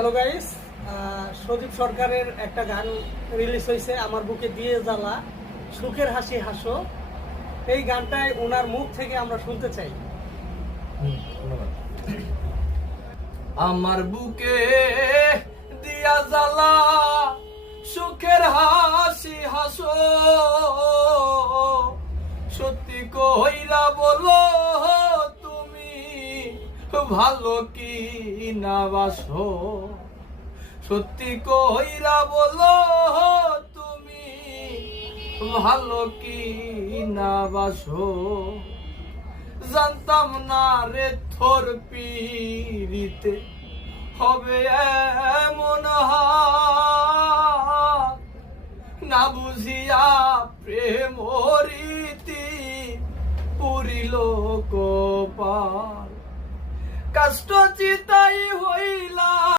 Hello guys, সজীব সরকারের একটা গান রিলিজ হয়েছে, আমার বুকে দিয়ে জ্বালা সুখের হাসি হাসো। এই গানটাই ওনার মুখ থেকে আমরা শুনতে চাই। আমার বুকে দিয়া জ্বালা সুখের হাসি হাসো, সত্যি কইরা বলো তুমি ভালো কি না বাসো। সত্যি কইরা বলো তুমি ভালো কি না বাসো। জানতাম না রে তোর পিরিতে হবে এমন হাল, না বুঝিয়া প্রেম রীতি পুরিল কপাল। কষ্ট চিতাই হইলা